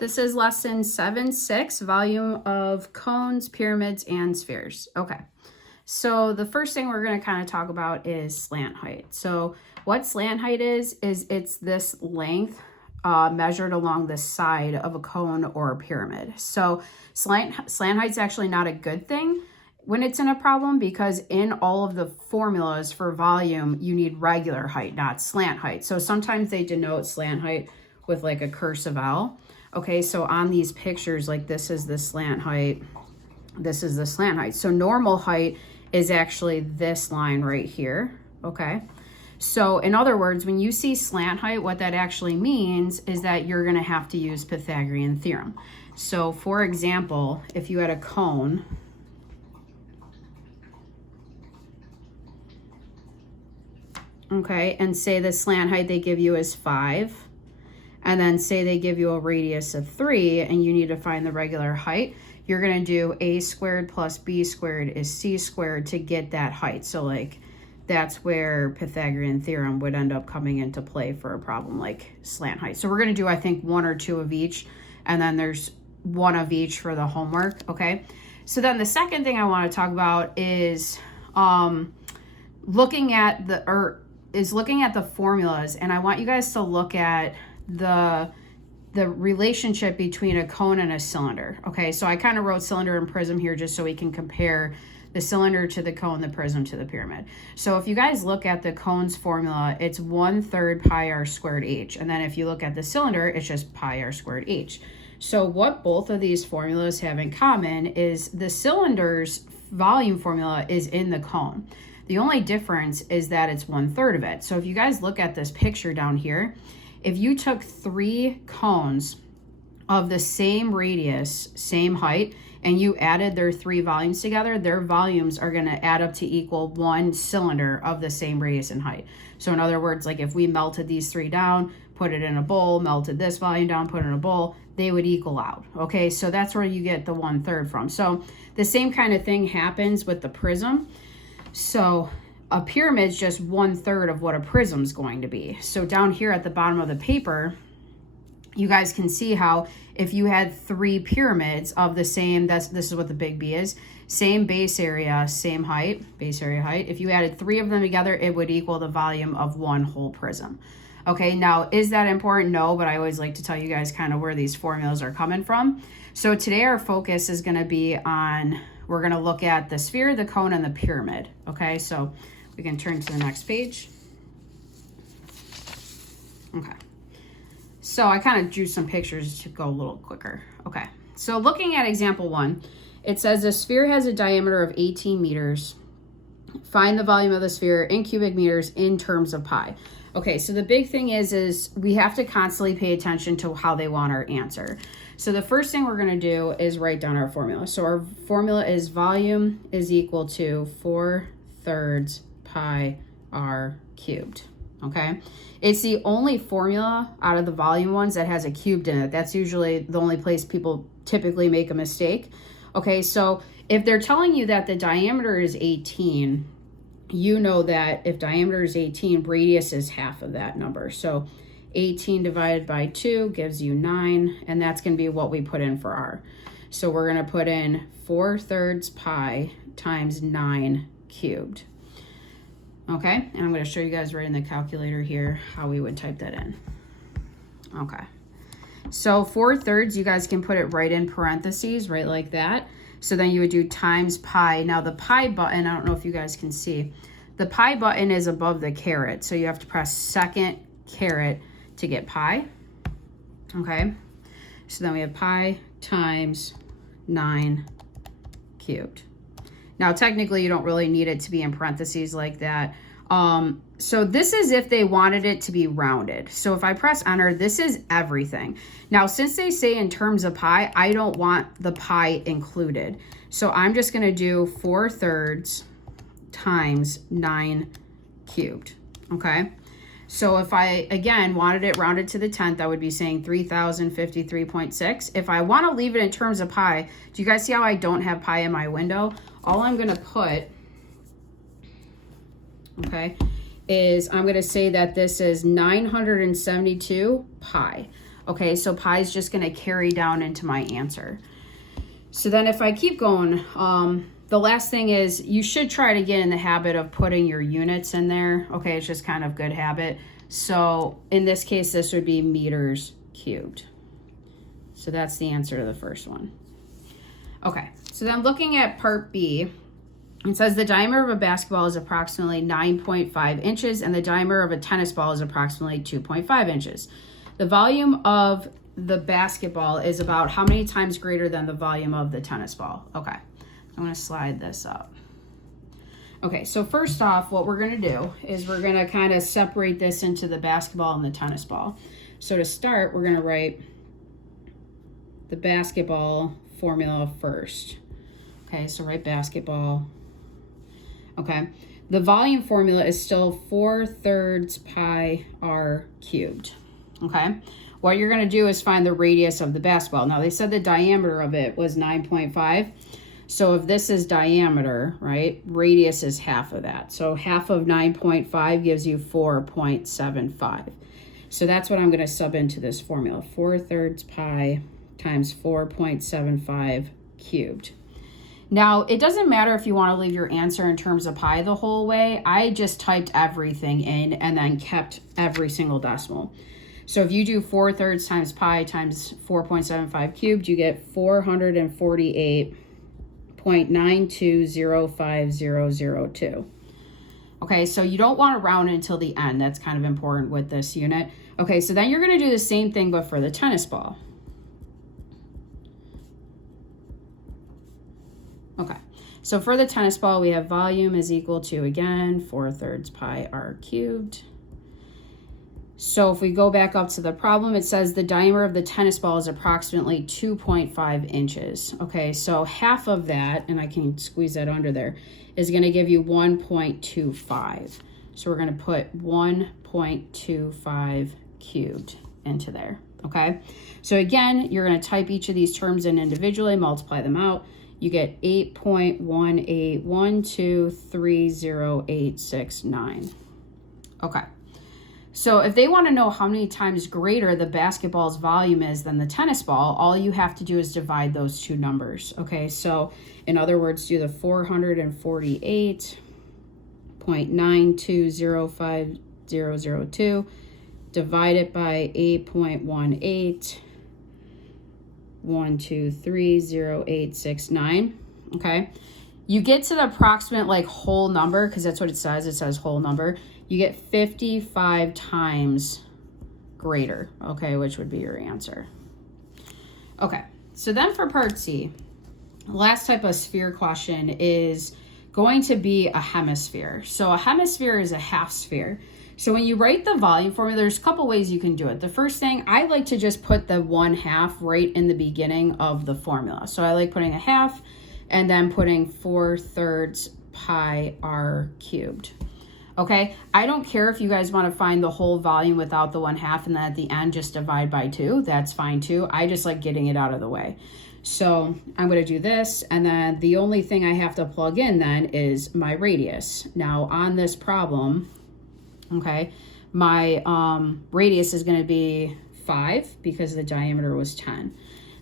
This is lesson 7-6, volume of cones, pyramids, and spheres. Okay, so the first thing we're going to kind of talk about is slant height. So what slant height is it's this length measured along the side of a cone or a pyramid. So slant height is actually not a good thing when it's in a problem, because in all of the formulas for volume, you need regular height, not slant height. So sometimes they denote slant height with like a cursive L. Okay, so on these pictures, like this is the slant height, this is the slant height. So normal height is actually this line right here, okay? So in other words, when you see slant height, what that actually means is that you're gonna have to use Pythagorean theorem. So for example, if you had a cone, okay, and say the slant height they give you is 5, and then say they give you a radius of 3 and you need to find the regular height, you're going to do a squared plus b squared is c squared to get that height. So like that's where Pythagorean theorem would end up coming into play for a problem like slant height. So we're going to do, I think, 1 or 2 of each, and then there's 1 of each for the homework. Okay, so then the second thing I want to talk about is looking at the formulas, and I want you guys to look at the relationship between a cone and a cylinder. Okay, so I kind of wrote cylinder and prism here just so we can compare the cylinder to the cone, the prism to the pyramid. So if you guys look at the cone's formula, it's 1/3 pi r squared h. And then if you look at the cylinder, it's just pi r squared h. So what both of these formulas have in common is the cylinder's volume formula is in the cone. The only difference is that it's 1/3 of it. So if you guys look at this picture down here, if you took 3 cones of the same radius, same height, and you added their 3 volumes together, their volumes are going to add up to equal 1 cylinder of the same radius and height. So in other words, like if we melted these 3 down, put it in a bowl, melted this volume down, put it in a bowl, they would equal out. Okay, so that's where you get the 1/3 from. So the same kind of thing happens with the prism. So a pyramid's just 1/3 of what a prism's going to be. So down here at the bottom of the paper, you guys can see how if you had 3 pyramids of the same, this is what the big B is, same base area, same height, base area height. If you added 3 of them together, it would equal the volume of 1 whole prism. Okay, now is that important? No, but I always like to tell you guys kind of where these formulas are coming from. So today our focus is going to be on, we're going to look at the sphere, the cone, and the pyramid. Okay, so we can turn to the next page. Okay. So I kind of drew some pictures to go a little quicker. Okay. So looking at example 1, it says the sphere has a diameter of 18 meters. Find the volume of the sphere in cubic meters in terms of pi. Okay, so the big thing is we have to constantly pay attention to how they want our answer. So the first thing we're going to do is write down our formula. So our formula is volume is equal to 4/3 pi r cubed. Okay, it's the only formula out of the volume ones that has a cubed in it. That's usually the only place people typically make a mistake. Okay, so if they're telling you that the diameter is 18, you know that if diameter is 18, radius is half of that number. So 18 divided by 2 gives you 9, and that's going to be what we put in for r. So we're going to put in 4/3 pi times 9 cubed. Okay, and I'm going to show you guys right in the calculator here how we would type that in. Okay, so 4/3, you guys can put it right in parentheses, right like that. So then you would do times pi. Now the pi button, I don't know if you guys can see, the pi button is above the caret. So you have to press second caret to get pi. Okay, so then we have pi times 9 cubed. Now, technically, you don't really need it to be in parentheses like that. So this is if they wanted it to be rounded. So if I press enter, this is everything. Now, since they say in terms of pi, I don't want the pi included. So I'm just going to do 4/3 times 9 cubed. Okay. So if I, again, wanted it rounded to the 10th, I would be saying 3053.6. If I want to leave it in terms of pi, do you guys see how I don't have pi in my window? All I'm going to put, okay, is I'm going to say that this is 972 pi. Okay, so pi is just going to carry down into my answer. So then if I keep going, the last thing is you should try to get in the habit of putting your units in there. Okay, it's just kind of good habit. So in this case, this would be meters cubed. So that's the answer to the first one. Okay, so then looking at part B, it says the diameter of a basketball is approximately 9.5 inches and the diameter of a tennis ball is approximately 2.5 inches. The volume of the basketball is about how many times greater than the volume of the tennis ball? Okay, I'm going to slide this up. Okay, so first off, what we're going to do is we're going to kind of separate this into the basketball and the tennis ball. So to start, we're going to write the basketball formula first. Okay, so write basketball. Okay, the volume formula is still 4/3 pi r cubed. Okay, what you're going to do is find the radius of the basketball. Now, they said the diameter of it was 9.5. So if this is diameter, right, radius is half of that. So half of 9.5 gives you 4.75. So that's what I'm going to sub into this formula. 4/3 pi times 4.75 cubed. Now, it doesn't matter if you want to leave your answer in terms of pi the whole way. I just typed everything in and then kept every single decimal. So if you do 4/3 times pi times 4.75 cubed, you get 448.9205002. Okay, so you don't want to round until the end. That's kind of important with this unit. Okay, so then you're going to do the same thing, but for the tennis ball. Okay, so for the tennis ball, we have volume is equal to, again, 4/3 pi r cubed. So if we go back up to the problem, it says the diameter of the tennis ball is approximately 2.5 inches. Okay, so half of that, and I can squeeze that under there, is going to give you 1.25. So we're going to put 1.25 cubed into there. Okay, so again, you're going to type each of these terms in individually, multiply them out. You get 8.181230869. Okay. So if they want to know how many times greater the basketball's volume is than the tennis ball, all you have to do is divide those two numbers. Okay, so in other words, do the 448.9205002, divide it by 8.181230869. Okay, you get to the approximate like whole number because that's what it says whole number. You get 55 times greater, okay, which would be your answer. Okay, so then for part C, the last type of sphere question is going to be a hemisphere. So a hemisphere is a half sphere. So when you write the volume formula, there's a couple ways you can do it. The first thing, I like to just put the 1/2 right in the beginning of the formula. So I like putting a half and then putting 4/3 pi r cubed. Okay, I don't care if you guys want to find the whole volume without the 1/2 and then at the end just divide by 2. That's fine too. I just like getting it out of the way. So I'm going to do this, and then the only thing I have to plug in then is my radius. Now on this problem, okay, my radius is going to be 5 because the diameter was 10.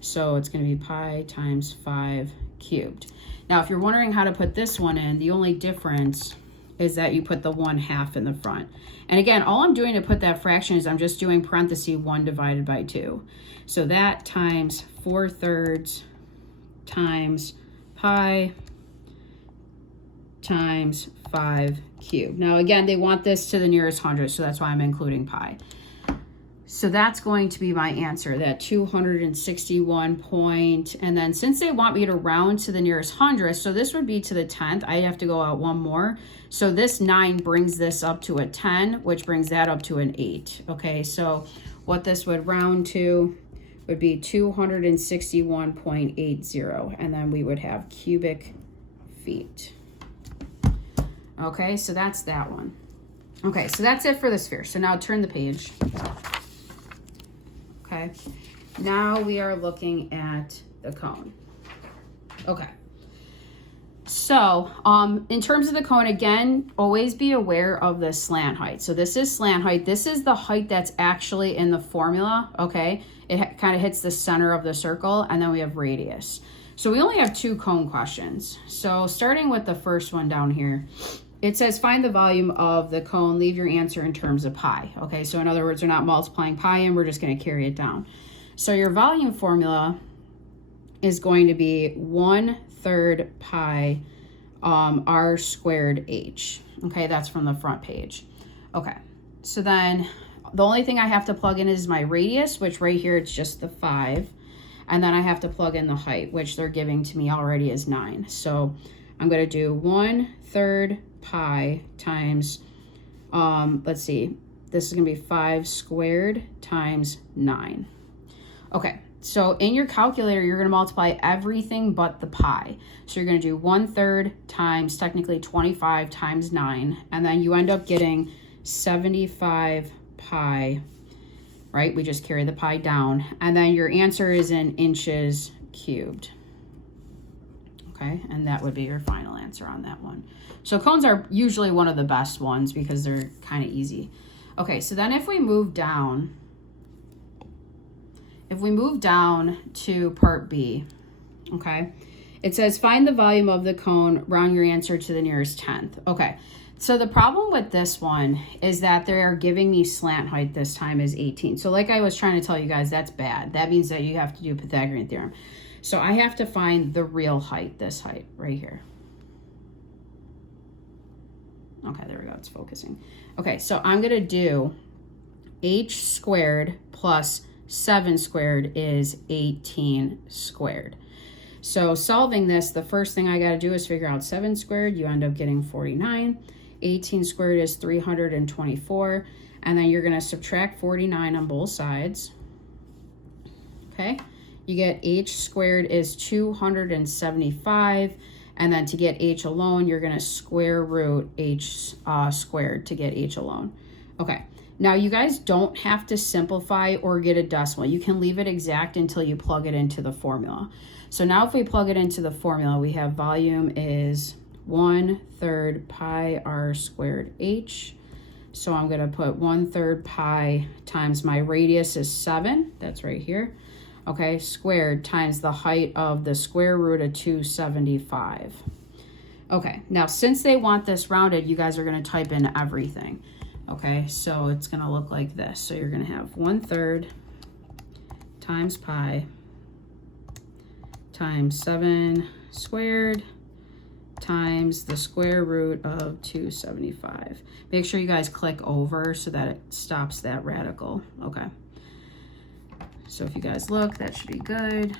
So it's going to be pi times 5 cubed. Now if you're wondering how to put this one in, the only difference is that you put the 1/2 in the front. And again, all I'm doing to put that fraction is I'm just doing parenthesis 1 divided by 2. So that times 4/3 times pi times 5 cubed. Now again, they want this to the nearest hundredth, so that's why I'm including pi. So that's going to be my answer, that 261 point, and then since they want me to round to the nearest hundredth, so this would be to the 10th, I'd have to go out one more. So this 9 brings this up to a 10, which brings that up to an 8. Okay, so what this would round to would be 261.80, and then we would have cubic feet. Okay, so that's that one. Okay, so that's it for the sphere. So now turn the page. Okay, now we are looking at the cone. Okay, So in terms of the cone, again, always be aware of the slant height. So this is slant height. This is the height that's actually in the formula, okay? It kind of hits the center of the circle, and then we have radius. So we only have 2 cone questions. So starting with the first one down here, it says find the volume of the cone, leave your answer in terms of pi. Okay, so in other words, we're not multiplying pi in, we're just going to carry it down. So your volume formula is going to be 1/3 pi r squared h. Okay, that's from the front page. Okay, so then the only thing I have to plug in is my radius, which right here it's just the 5. And then I have to plug in the height, which they're giving to me already is 9. So I'm going to do 1/3 pi times, let's see, this is going to be 5 squared times 9. Okay, so in your calculator, you're going to multiply everything but the pi. So you're going to do 1/3 times technically 25 times 9, and then you end up getting 75 pi, right? We just carry the pi down, and then your answer is in inches cubed. Okay, and that would be your final answer on that one. So cones are usually one of the best ones because they're kind of easy. Okay, so then if we move down to part B, okay, it says find the volume of the cone, round your answer to the nearest tenth. Okay, so the problem with this one is that they are giving me slant height this time is 18. So like I was trying to tell you guys, that's bad. That means that you have to do Pythagorean theorem. So I have to find the real height, this height right here. Okay, there we go, it's focusing. Okay, so I'm gonna do h squared plus 7 squared is 18 squared. So solving this, the first thing I gotta do is figure out 7 squared, you end up getting 49. 18 squared is 324, and then you're gonna subtract 49 on both sides. Okay, you get h squared is 275, and then to get h alone, you're gonna square root h squared to get h alone. Okay, now you guys don't have to simplify or get a decimal. You can leave it exact until you plug it into the formula. So now if we plug it into the formula, we have volume is 1/3 pi r squared h. So I'm gonna put 1/3 pi times my radius is 7, that's right here. Okay, squared times the height of the square root of 275. Okay, now since they want this rounded, you guys are gonna type in everything. Okay, so it's gonna look like this. So you're gonna have 1/3 times pi times 7 squared times the square root of 275. Make sure you guys click over so that it stops that radical. Okay. So if you guys look, that should be good.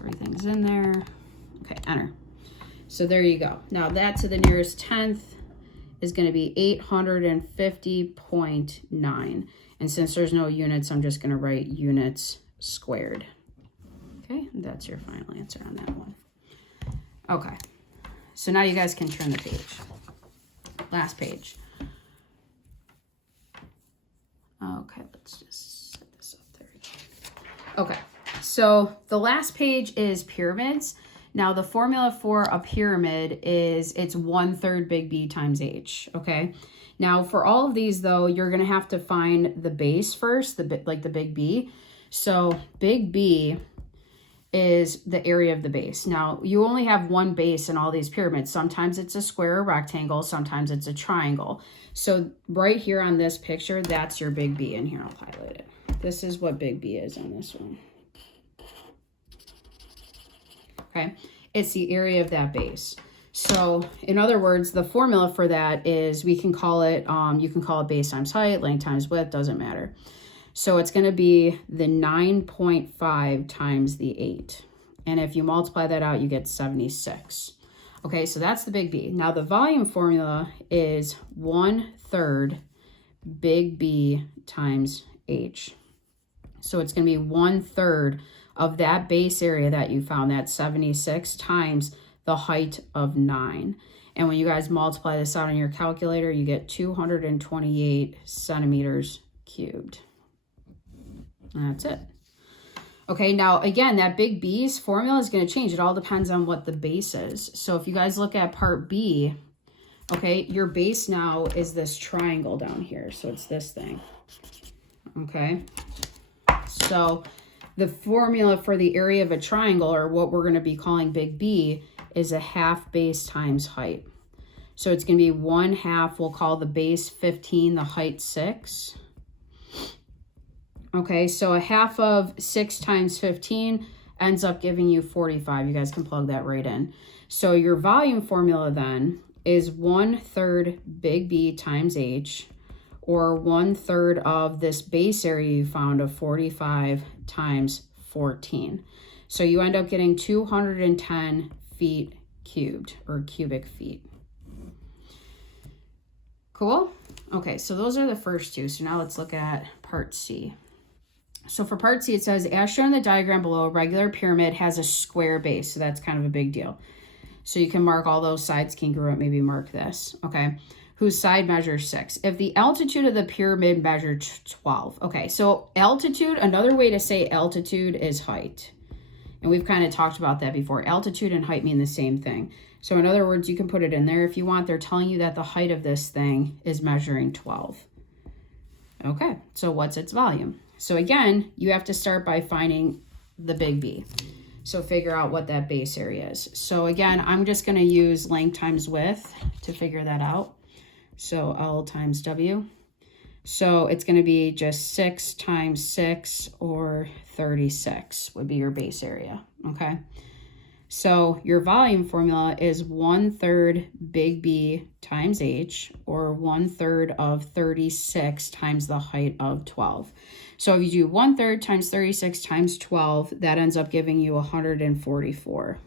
Everything's in there. Okay, enter. So there you go. Now that to the nearest tenth is going to be 850.9. And since there's no units, I'm just going to write units squared. Okay, and that's your final answer on that one. Okay, so now you guys can turn the page. Last page. Okay, let's just set this up there. Okay, so the last page is pyramids. Now the formula for a pyramid is it's 1/3 big B times H, okay? Now for all of these though, you're gonna have to find the base first, the big B. So big B is the area of the base. Now you only have one base in all these pyramids. Sometimes it's a square or rectangle, sometimes it's a triangle. So right here on this picture, that's your big B, and here I'll highlight it. This is what big B is on this one. Okay, it's the area of that base. So in other words, the formula for that is we can call it, you can call it base times height, length times width, doesn't matter. So it's gonna be the 9.5 times the 8. And if you multiply that out, you get 76. Okay, so that's the big B. Now the volume formula is 1/3 big B times H. So it's gonna be 1/3 of that base area that you found, that 76, times the height of 9. And when you guys multiply this out on your calculator, you get 228 centimeters cubed. And that's it. Okay, now again, that big B's formula is going to change. It all depends on what the base is. So if you guys look at part B, okay, your base now is this triangle down here. So it's this thing. Okay, so the formula for the area of a triangle, or what we're going to be calling big B, is a half base times height. So it's going to be 1/2, we'll call the base 15, the height 6. Okay, so a half of 6 times 15 ends up giving you 45. You guys can plug that right in. So your volume formula then is 1/3 big B times H, or 1/3 of this base area you found of 45 times 14. So you end up getting 210 feet cubed, or cubic feet. Cool? Okay, so those are the first two. So now let's look at part C. So for part C, it says, as shown in the diagram below, a regular pyramid has a square base. So that's kind of a big deal. So you can mark all those sides congruent, maybe mark this, okay? Whose side measures 6. If the altitude of the pyramid measured 12. Okay, so altitude, another way to say altitude is height. And we've kind of talked about that before. Altitude and height mean the same thing. So in other words, you can put it in there if you want. They're telling you that the height of this thing is measuring 12. Okay, so what's its volume? So again, you have to start by finding the big B. So figure out what that base area is. So again, I'm just going to use length times width to figure that out. So L times W. So it's going to be just 6 times 6, or 36 would be your base area, okay? So your volume formula is 1/3 big B times H, or 1/3 of 36 times the height of 12. So if you do 1/3 times 36 times 12, that ends up giving you 144.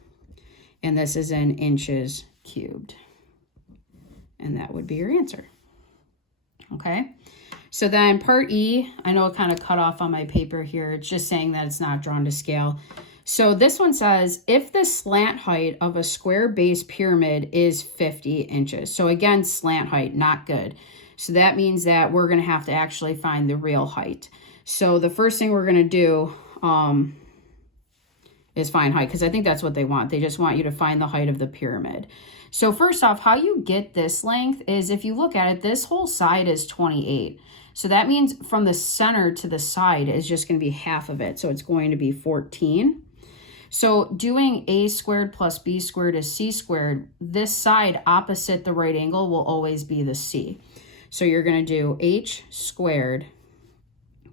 And this is in inches cubed. And that would be your answer. Okay. So then part E, I know it kind of cut off on my paper here. It's just saying that it's not drawn to scale. So this one says, if the slant height of a square base pyramid is 50 inches. So again, slant height, not good. So that means that we're going to have to actually find the real height. So the first thing we're going to do is find height, because I think that's what they want. They just want you to find the height of the pyramid. So first off, how you get this length is, if you look at it, this whole side is 28. So that means from the center to the side is just going to be half of it. So it's going to be 14. So doing a squared plus b squared is c squared, this side opposite the right angle will always be the c. So you're going to do h squared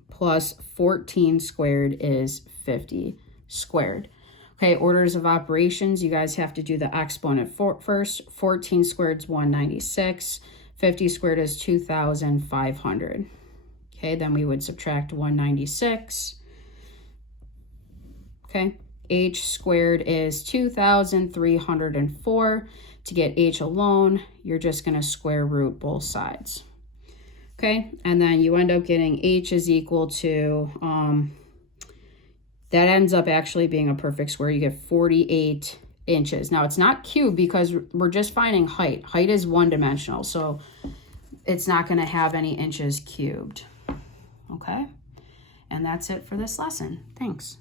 plus 14 squared is 50 squared. Okay, orders of operations, you guys have to do the exponent first. 14 squared is 196. 50 squared is 2,500. Okay, then we would subtract 196. Okay, h squared is 2,304. To get h alone, you're just going to square root both sides. Okay, and then you end up getting h is equal to, that ends up actually being a perfect square. You get 48 inches. Now it's not cubed because we're just finding height. Height is one-dimensional, so it's not going to have any inches cubed. Okay, and that's it for this lesson. Thanks.